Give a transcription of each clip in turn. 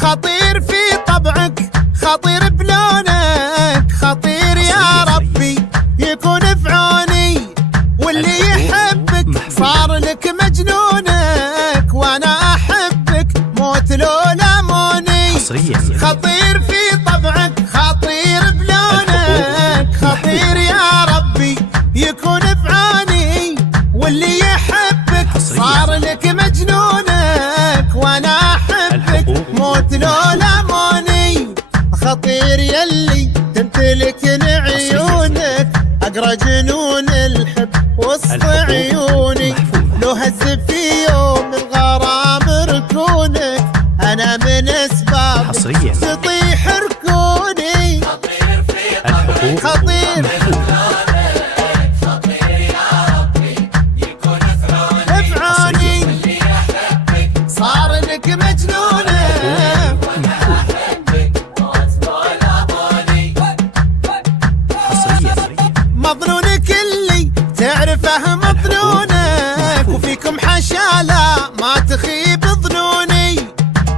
خطير في طبعك، خطير بلونك، خطير يا ربي يكون في عوني، واللي يحبك صار لك مجنونك، وانا احبك موت لو لموني. خطير في طبعك، خطير بلونك، خطير يا ربي يكون في عوني، واللي يحبك صار لك مجنونك، وانا احبك موت لو لموني. خطير يلي تمتلك عيونك، اقرا جنون الحب وسط عيوني، لو هز في يوم الغرام ركونك، انا من اسباب تطيح ركوني. خطير في عوني، صار لك مجنونك، مظنونك اللي تعرفه مظنونك، وفيكم حشالة ما تخيب ظنوني،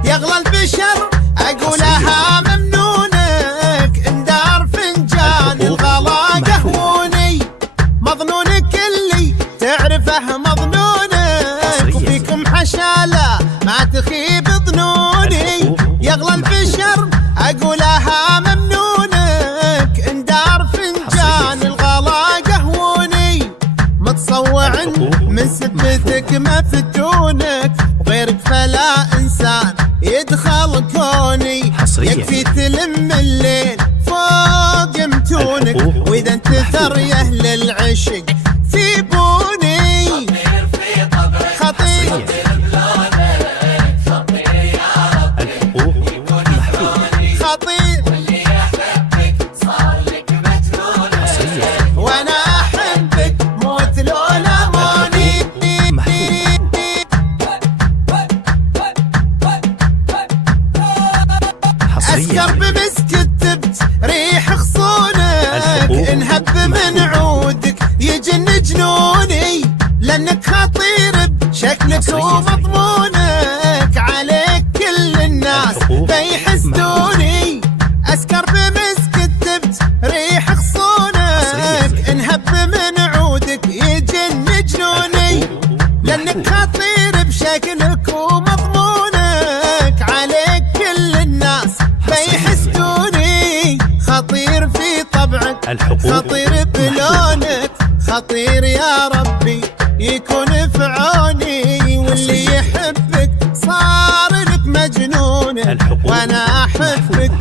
يغلى البشر اقولها ممنونك، اندار فنجان الغلا قهوني. مظنونك اللي تعرفه مظنونك، وفيكم حشالة ما تخيب ظنوني، يغلى البشر اقولها ممنونك، اندار فنجان الغلا قهوني. متصوع من سبتك مفتونك، وغيرك فلا انسان يدخل كوني، يكفي تلم الليل فوق متونك، واذا انتثر يا اهل العشق في بوني. خطير خطير وانا احبك موت لو لموني. اسكر بمسك التبت ريح خصونك، انهب من عودك يجن جنوني، لانك خطير بشكلك ومضمونك، عليك كل الناس بيحسدوني. اسكر بمسك التبت ريح خصونك، انهب من عودك يجن جنوني، لانك خطير بشكلك ومضمونك، عليك كل الناس بيحسدوني. خطير في طبعك، خطير بلونك، خطير يا ربي يكون في عوني، واللي يحبك صار لك مجنونك، وانا احبك